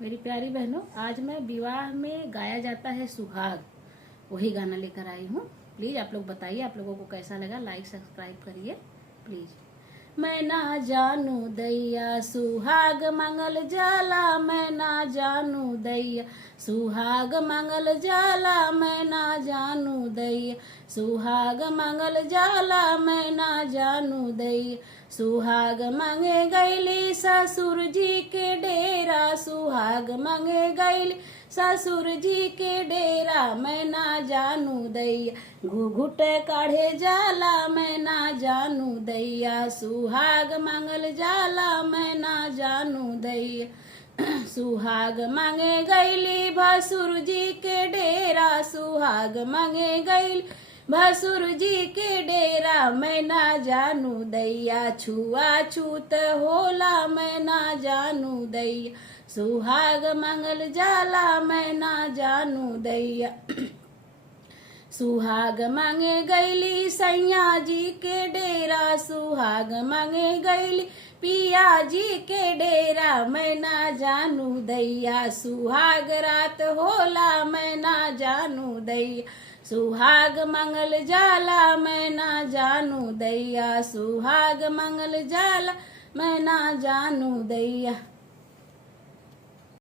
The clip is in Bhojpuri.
मेरी प्यारी बहनों, आज मैं विवाह में गाया जाता है सुहाग, वही गाना लेकर आई हूँ। प्लीज आप लोग बताइए आप लोगों को कैसा लगा। लाइक सब्सक्राइब करिए प्लीज। मैं ना जानू दैया सुहाग मंगल जाला, मैं ना जानू दैया सुहाग मंगल जाला, मैं ना जानू दैया सुहाग मंगल जाला, मैं ना जानू दैया सुहाग मांगे गैली ससुर जी के डेरा, सुहाग मांगे गैली ससुर जी के डेरा, मैं ना जानू दैया घुघुट काढ़े जाला, मैं ना जानू दैया सुहाग मंगल जाला, मैं ना जानू दैया सुहाग मांगे गैली भसुर जी के डेरा, सुहाग मांगे गैली भसुर जी के डेरा, मैं ना जानू दैया छुआ छूत होला, मैं ना जानू दैया सुहाग मंगल जाला, मैं ना जानू दैया सुहाग मांगे गैली सैया जी के डेरा, सुहाग मांगे गैली पिया जी के डेरा, मैं ना जानू दैया सुहाग रात होला, मैं ना जानू दैया सुहाग मंगल जाला, मैं ना जानू दैया सुहाग मंगल जाला, मैं ना जानू दैया।